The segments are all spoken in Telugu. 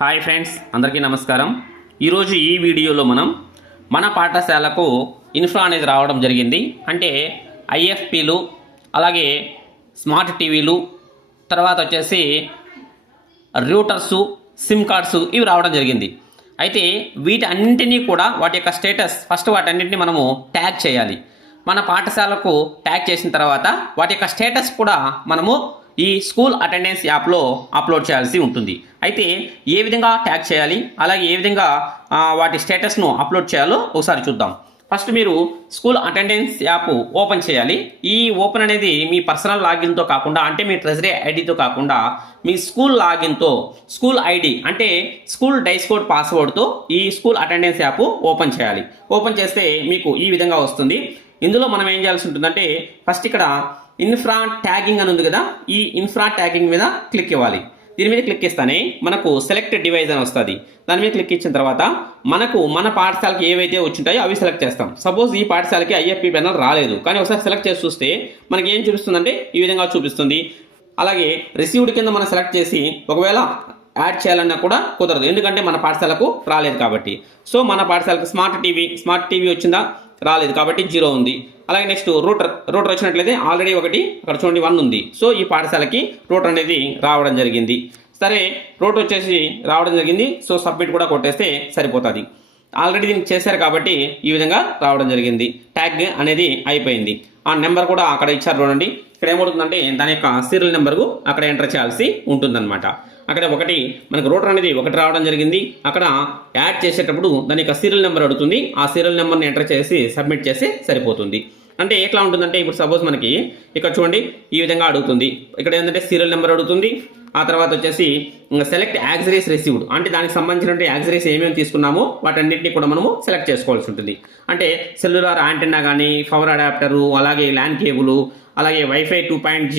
హాయ్ ఫ్రెండ్స్, అందరికీ నమస్కారం. ఈరోజు ఈ వీడియోలో మనం మన పాఠశాలకు ఇన్ఫ్రా అనేది రావడం జరిగింది. అంటే ఐఎఫ్పీలు, అలాగే స్మార్ట్ టీవీలు, తర్వాత వచ్చేసి రూటర్సు, సిమ్ కార్డ్స్ ఇవి రావడం జరిగింది. అయితే వీటన్నింటినీ కూడా వాటి యొక్క స్టేటస్ ఫస్ట్ వాటన్నింటినీ మనము ట్యాగ్ చేయాలి. మన పాఠశాలకు ట్యాగ్ చేసిన తర్వాత వాటి యొక్క స్టేటస్ కూడా మనము ఈ స్కూల్ అటెండెన్స్ యాప్లో అప్లోడ్ చేయాల్సి ఉంటుంది. అయితే ఏ విధంగా ట్యాగ్ చేయాలి, అలాగే ఏ విధంగా వాటి స్టేటస్ను అప్లోడ్ చేయాలో ఒకసారి చూద్దాం. ఫస్ట్ మీరు స్కూల్ అటెండెన్స్ యాప్ ఓపెన్ చేయాలి. ఈ ఓపెన్ అనేది మీ పర్సనల్ లాగిన్తో కాకుండా, అంటే మీ ట్రెజరీ ఐడితో కాకుండా మీ స్కూల్ లాగిన్తో, స్కూల్ ఐడి అంటే స్కూల్ డైస్ కోడ్ పాస్వర్డ్తో ఈ స్కూల్ అటెండెన్స్ యాప్ ఓపెన్ చేయాలి. ఓపెన్ చేస్తే మీకు ఈ విధంగా వస్తుంది. ఇందులో మనం ఏం చేయాల్సి ఉంటుందంటే ఫస్ట్ ఇక్కడ ఇన్ఫ్రా ట్యాగింగ్ అని ఉంది కదా, ఈ ఇన్ఫ్రా ట్యాగింగ్ మీద క్లిక్ ఇవ్వాలి. దీని మీద క్లిక్ ఇస్తానే మనకు సెలెక్ట్ డివైస్ అని వస్తుంది. దాని మీద క్లిక్ ఇచ్చిన తర్వాత మనకు మన పాఠశాలకి ఏవైతే వచ్చింటాయో అవి సెలెక్ట్ చేస్తాం. సపోజ్ ఈ పాఠశాలకి ఐఎఫ్పీ ప్యానల్ రాలేదు, కానీ ఒకసారి సెలెక్ట్ చేసి చూస్తే మనకి ఏం చూపిస్తుందంటే ఈ విధంగా చూపిస్తుంది. అలాగే రిసీవ్డ్ కింద మనం సెలెక్ట్ చేసి ఒకవేళ యాడ్ చేయాలన్నా కూడా కుదరదు, ఎందుకంటే మన పాఠశాలకు రాలేదు కాబట్టి. సో మన పాఠశాలకు స్మార్ట్ టీవీ వచ్చిందా, రాలేదు కాబట్టి 0 ఉంది. అలాగే నెక్స్ట్ రూటర్ వచ్చినట్లయితే ఆల్రెడీ ఒకటి అక్కడ చూడండి 1 ఉంది. సో ఈ పాఠశాలకి రూటర్ అనేది రావడం జరిగింది. సరే, రూటర్ వచ్చేసి రావడం జరిగింది. సో సబ్మిట్ కూడా కొట్టేస్తే సరిపోతుంది. ఆల్రెడీ దీనికి చేశారు కాబట్టి ఈ విధంగా రావడం జరిగింది. ట్యాగ్ అనేది అయిపోయింది. ఆ నెంబర్ కూడా అక్కడ ఇచ్చారు చూడండి. ఇక్కడ ఏమవుతుందంటే దాని యొక్క సీరియల్ నెంబరు అక్కడ ఎంటర్ చేయాల్సి ఉంటుందన్నమాట. అక్కడ మనకు రూటర్ అనేది ఒకటి రావడం జరిగింది. అక్కడ యాడ్ చేసేటప్పుడు దాని యొక్క సీరియల్ నెంబర్ అడుగుతుంది. ఆ సీరియల్ నెంబర్ని ఎంటర్ చేసి సబ్మిట్ చేసి సరిపోతుంది. అంటే ఎట్లా ఉంటుందంటే ఇప్పుడు సపోజ్ మనకి ఇక్కడ చూడండి ఈ విధంగా అడుగుతుంది. ఇక్కడ ఏంటంటే సీరియల్ నెంబర్ అడుగుతుంది. ఆ తర్వాత వచ్చేసి సెలెక్ట్ యాక్సరీస్ రిసీవ్డ్, అంటే దానికి సంబంధించిన యాక్సరీస్ ఏమేమి తీసుకున్నామో వాటన్నింటినీ కూడా మనము సెలెక్ట్ చేసుకోవాల్సి ఉంటుంది. అంటే సెల్యులార్ యాంటెన్నా కానీ, పవర్ అడాప్టరు, అలాగే ల్యాన్ కేబుల్, అలాగే wifi 2.G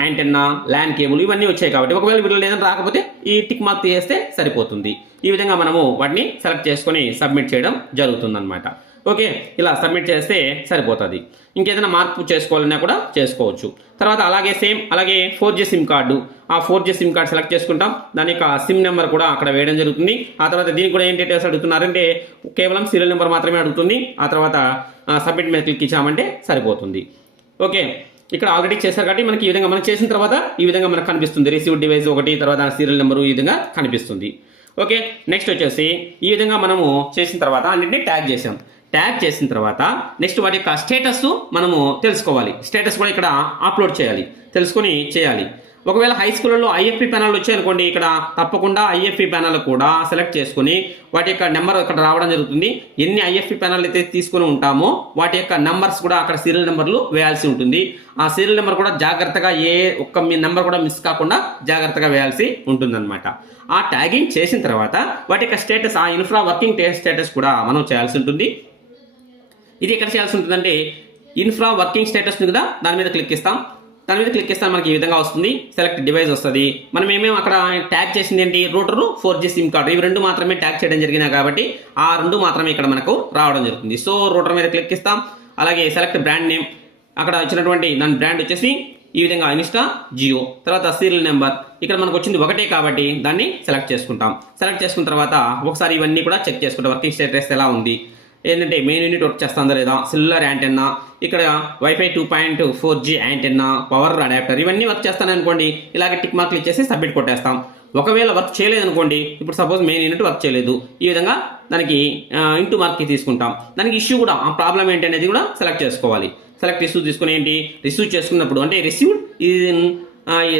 antenna, LAN cable ఇవన్నీ వచ్చాయి కాబట్టి ఒకవేళ వీళ్ళు ఏదైనా రాకపోతే ఈ టిక్ మార్క్ తీసేస్తే సరిపోతుంది. ఈ విధంగా మనము వాటిని సెలెక్ట్ చేసుకొని సబ్మిట్ చేయడం జరుగుతుందన్నమాట. ఓకే, ఇలా సబ్మిట్ చేస్తే సరిపోతుంది. ఇంకేదైనా మార్పు చేసుకోవాలన్నా కూడా చేసుకోవచ్చు. తర్వాత అలాగే 4G సిమ్ కార్డు, ఆ 4G సిమ్ కార్డు సెలెక్ట్ చేసుకుంటాం. దాని యొక్క సిమ్ నెంబర్ కూడా అక్కడ వేయడం జరుగుతుంది. ఆ తర్వాత దీనికి కూడా ఏం డీటెయిల్స్ అడుగుతున్నారంటే కేవలం సీరియల్ నెంబర్ మాత్రమే అడుగుతుంది. ఆ తర్వాత సబ్మిట్ మీద క్లిక్ ఇచ్చామంటే సరిపోతుంది. ఓకే, ఇక్కడ ఆల్రెడీ చేశారు కాబట్టి మనకి ఈ విధంగా మనం చేసిన తర్వాత ఈ విధంగా మనకు కనిపిస్తుంది. రిసీవ్ డివైస్ ఒకటి, తర్వాత సీరియల్ నెంబరు ఈ విధంగా కనిపిస్తుంది. ఓకే, నెక్స్ట్ వచ్చేసి ఈ విధంగా మనము చేసిన తర్వాత అన్నింటినీ ట్యాగ్ చేసాం. ట్యాగ్ చేసిన తర్వాత నెక్స్ట్ వాటి యొక్క స్టేటస్ మనము తెలుసుకోవాలి. స్టేటస్ కూడా ఇక్కడ అప్లోడ్ చేయాలి, తెలుసుకొని చేయాలి. ఒకవేళ హై స్కూళ్ళలో ఐఎఫ్పీ ప్యానల్ వచ్చాయనుకోండి, ఇక్కడ తప్పకుండా ఐఎఫ్పీ ప్యానల్ కూడా సెలెక్ట్ చేసుకుని వాటి యొక్క నెంబర్ ఇక్కడ రావడం జరుగుతుంది. ఎన్ని ఐఎఫ్పీ ప్యానల్ అయితే తీసుకుని ఉంటామో వాటి యొక్క నెంబర్స్ కూడా అక్కడ సీరియల్ నెంబర్లు వేయాల్సి ఉంటుంది. ఆ సీరియల్ నెంబర్ కూడా జాగ్రత్తగా మీ నెంబర్ కూడా మిస్ కాకుండా జాగ్రత్తగా వేయాల్సి ఉంటుందన్నమాట. ఆ ట్యాగింగ్ చేసిన తర్వాత వాటి యొక్క స్టేటస్, ఆ ఇన్ఫ్రా వర్కింగ్ స్టేటస్ కూడా మనం చేయాల్సి ఉంటుంది. ఇది ఎక్కడ చేయాల్సి ఉంటుందంటే ఇన్ఫ్రా వర్కింగ్ స్టేటస్ ఉంది కదా, దాని మీద క్లిక్ ఇస్తాం. మనకి ఈ విధంగా వస్తుంది. సెలెక్ట్ డివైస్ వస్తుంది. మనం ఏమేమి అక్కడ ట్యాగ్ చేసింది ఏంటి, రూటరు, 4G సిమ్ కార్డు, ఇవి 2 మాత్రమే ట్యాగ్ చేయడం జరిగినాయి కాబట్టి ఆ 2 మాత్రమే ఇక్కడ మనకు రావడం జరుగుతుంది. సో రూటర్ మీద క్లిక్ ఇస్తాం. అలాగే సెలెక్ట్ బ్రాండ్ నేమ్, అక్కడ వచ్చినటువంటి దాని బ్రాండ్ వచ్చేసి ఈ విధంగా ఇన్స్టా జియో. తర్వాత సీరియల్ నెంబర్ ఇక్కడ మనకు వచ్చింది ఒకటే కాబట్టి దాన్ని సెలెక్ట్ చేసుకుంటాం. సెలెక్ట్ చేసుకున్న తర్వాత ఒకసారి ఇవన్నీ కూడా చెక్ చేసుకుంటాం. వర్కింగ్ స్టేటస్ ఎలా ఉంది, ఏంటంటే మెయిన్ యూనిట్ వర్క్ చేస్తుందా లేదా, సెల్యులర్ యాంటెన్నా, ఇక్కడ wifi 2.4G antenna, power adapter ఇవన్నీ వర్క్ చేస్తాను అనుకోండి, ఇలాగే టిక్ మార్క్లు ఇచ్చేసి సబ్మిట్ కొట్టేస్తాం. ఒకవేళ వర్క్ చేయలేదు అనుకోండి, ఇప్పుడు సపోజ్ మెయిన్ యూనిట్ వర్క్ చేయలేదు, ఈ విధంగా దానికి ఇంటూ మార్క్కి తీసుకుంటాం. దానికి ఇష్యూ కూడా, ఆ ప్రాబ్లం ఏంటి అనేది కూడా సెలెక్ట్ చేసుకోవాలి. సెలెక్ట్ ఇష్యూ తీసుకుని రిసీవ్ చేసుకున్నప్పుడు అంటే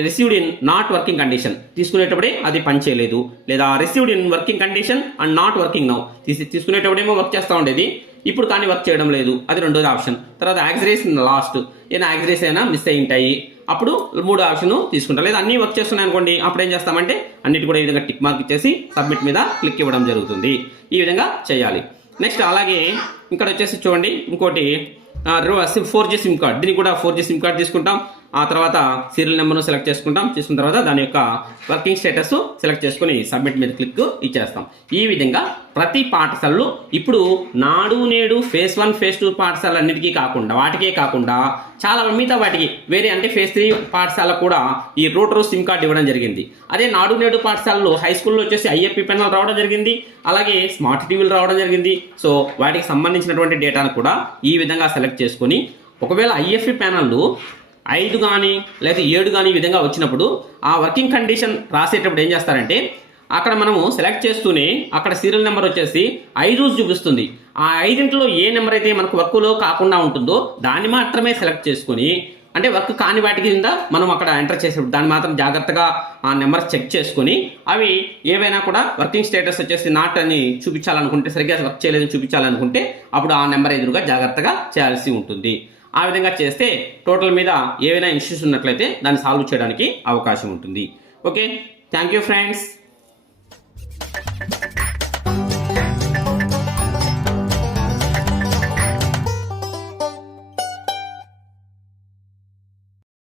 received in not working condition తీసుకునేటప్పుడే అది పని చేయలేదు, లేదా received in working condition and not working now తీసుకునేటప్పుడేమో వర్క్ చేస్తూ ఉండేది, ఇప్పుడు కానీ వర్క్ చేయడం లేదు, అది 2వ ఆప్షన్. తర్వాత యాక్సరీస్ లాస్ట్, ఏదైనా యాక్సరీస్ అయినా మిస్ అయి ఉంటాయి, అప్పుడు 3వ ఆప్షన్ తీసుకుంటాం. లేదా అన్నీ వర్క్ చేస్తున్నాయి అనుకోండి, అప్పుడు ఏం చేస్తామంటే అన్నిటి కూడా ఈ విధంగా టిక్ మార్క్ ఇచ్చేసి సబ్మిట్ మీద క్లిక్ ఇవ్వడం జరుగుతుంది. ఈ విధంగా చేయాలి. నెక్స్ట్ అలాగే ఇక్కడ వచ్చేసి చూడండి ఇంకోటి 4G సిమ్ కార్డ్, దీనికి కూడా 4G సిమ్ కార్డ్ తీసుకుంటాం. ఆ తర్వాత సీరియల్ నెంబర్ను సెలెక్ట్ చేసుకుంటాం. చేసుకున్న తర్వాత దాని యొక్క వర్కింగ్ స్టేటస్ సెలెక్ట్ చేసుకుని సబ్మిట్ మీద క్లిక్ ఇచ్చేస్తాం. ఈ విధంగా ప్రతి పాఠశాలలో ఇప్పుడు నాడు నేడు ఫేజ్ 1 ఫేజ్ 2 పాఠశాలన్నిటికీ కాకుండా వాటికే కాకుండా చాలా మిగతా వాటికి వేరే అంటే ఫేజ్ 3 పాఠశాల కూడా ఈ రూటర్ సిమ్ కార్డు ఇవ్వడం జరిగింది. అదే నాడు నేడు పాఠశాలలో హై స్కూల్లో వచ్చేసి ఐఎఫ్పి పెన్నులు రావడం జరిగింది, అలాగే స్మార్ట్ టీవీలు రావడం జరిగింది. సో వాటికి సంబంధించినటువంటి డేటాను కూడా ఈ విధంగా సెలెక్ట్ చేసుకొని ఒకవేళ ఐఎఫ్పి ప్యానళ్ళు 5 కానీ లేదా 7 కానీ ఈ విధంగా వచ్చినప్పుడు ఆ వర్కింగ్ కండిషన్ రాసేటప్పుడు ఏం చేస్తారంటే అక్కడ మనము సెలెక్ట్ చేస్తూనే అక్కడ సీరియల్ నెంబర్ వచ్చేసి 5 చూపిస్తుంది. ఆ 5 ఏ నెంబర్ అయితే మనకు వర్క్లో కాకుండా ఉంటుందో దాన్ని మాత్రమే సెలెక్ట్ చేసుకుని అంటే వర్క్ కాని వాటి కింద మనం అక్కడ ఎంటర్ చేసేప్పుడు దాన్ని మాత్రం జాగ్రత్తగా ఆ నెంబర్స్ చెక్ చేసుకుని అవి ఏవైనా కూడా వర్కింగ్ స్టేటస్ వచ్చేసి నాట్ అని చూపించాలనుకుంటే సరిగ్గా వర్క్ చేయలేదని చూపించాలనుకుంటే అప్పుడు ఆ నెంబర్ ఎదురుగా జాగ్రత్తగా చేయాల్సి ఉంటుంది. ఆ విధంగా చేస్తే టోటల్ మీద ఏవైనా ఇష్యూస్ ఉన్నట్లయితే దాన్ని సాల్వ్ చేయడానికి అవకాశం ఉంటుంది. Okay, thank you friends.